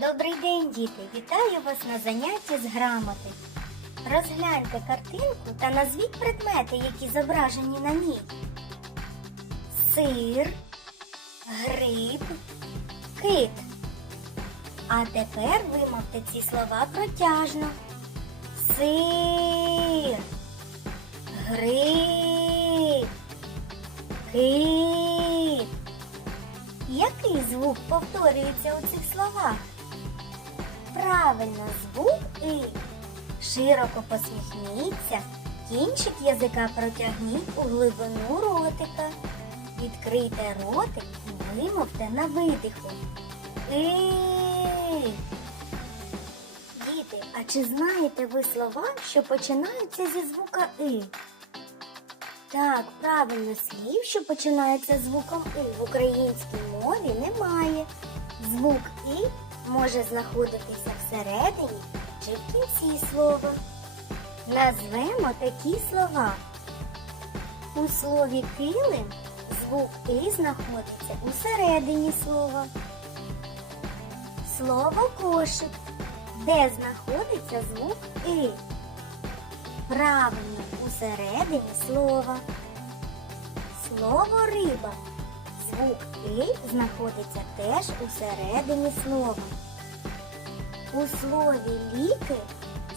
Добрий день, діти! Вітаю вас на занятті з грамоти. Розгляньте картинку та назвіть предмети, які зображені на ній. Сир, гриб, кит. А тепер вимовте ці слова протяжно. Сир, гриб, кит. Який звук повторюється у цих словах? Правильно звук І. Широко посміхніться, кінчик язика протягніть у глибину ротика. Відкрийте ротик і вимовте на видиху. І. Діти, а чи знаєте ви слова, що починаються зі звука И? Так, правильно слів, що починаються звуком І в українській мові немає. Звук І може знаходитися всередині чи в кінці слова. Назвемо такі слова. У слові килим звук «и» знаходиться у середині слова. Слово кошик, де знаходиться звук «и». Правильно у середині слова. Слово риба. Звук «и» знаходиться теж усередині слова. У слові ліки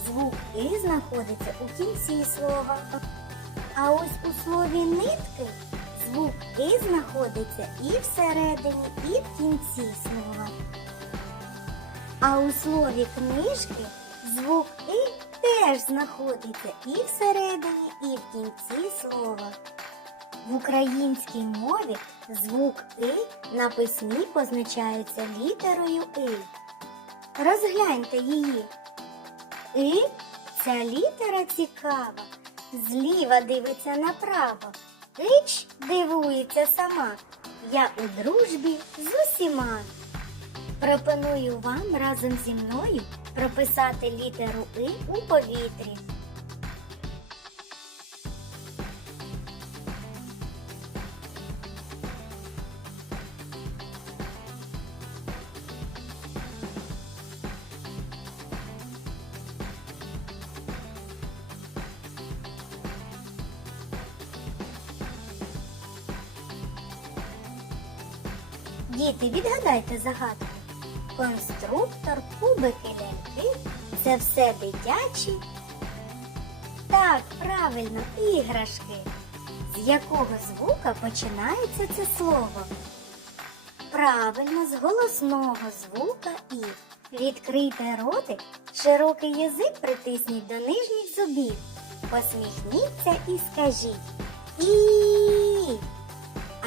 звук «и» знаходиться у кінці слова. А ось у слові нитки звук «и» знаходиться і всередині, і в кінці слова. А у слові книжки звук «и» теж знаходиться і всередині, і в кінці слова. В українській мові звук И на письмі позначається літерою И. Розгляньте її. И ця літера цікава. Зліва дивиться направо. Ич дивується сама. Я у дружбі з усіма. Пропоную вам разом зі мною прописати літеру И у повітрі. Діти, відгадайте загадку. Конструктор, кубики, ляльки – це все дитячі. Так, правильно, іграшки. З якого звука починається це слово? Правильно, з голосного звука І. Відкрийте ротик, широкий язик притисніть до нижніх зубів. Посміхніться і скажіть І.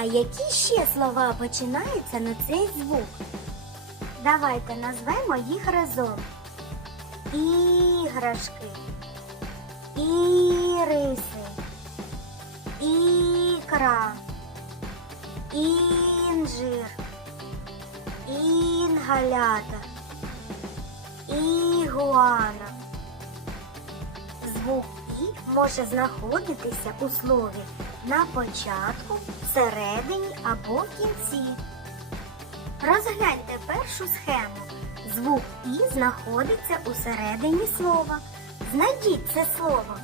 А які ще слова починаються на цей звук? Давайте назвемо їх разом. Іграшки, іриси, ікра, інжир, інгалята, ігуана. Звук І може знаходитися у слові на початку, всередині або в кінці. Розгляньте першу схему. Звук І знаходиться у середині слова. Знайдіть це слово.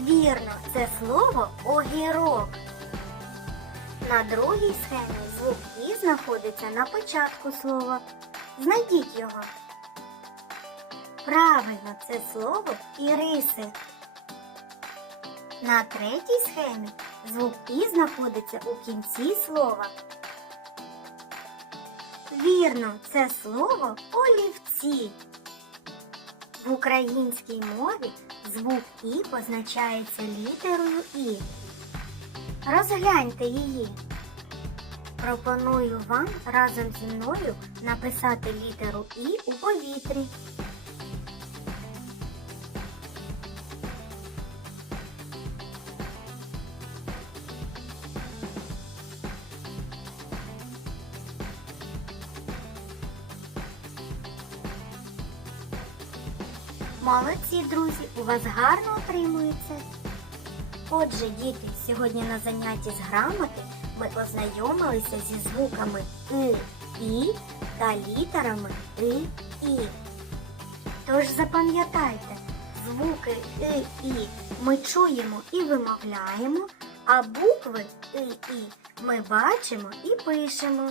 Вірно, це слово огірок. На другій схемі звук І знаходиться на початку слова. Знайдіть його. Правильно, це слово іриси. На третій схемі звук І знаходиться у кінці слова. Вірно, це слово олівці. В українській мові звук І позначається літерою І. Розгляньте її. Пропоную вам разом зі мною написати літеру І у повітрі. Молодці, друзі, у вас гарно отримується. Отже, діти, сьогодні на занятті з грамоти ми познайомилися зі звуками И, І та літерами И, І. Тож запам'ятайте, звуки И, І ми чуємо і вимовляємо, а букви И, І ми бачимо і пишемо.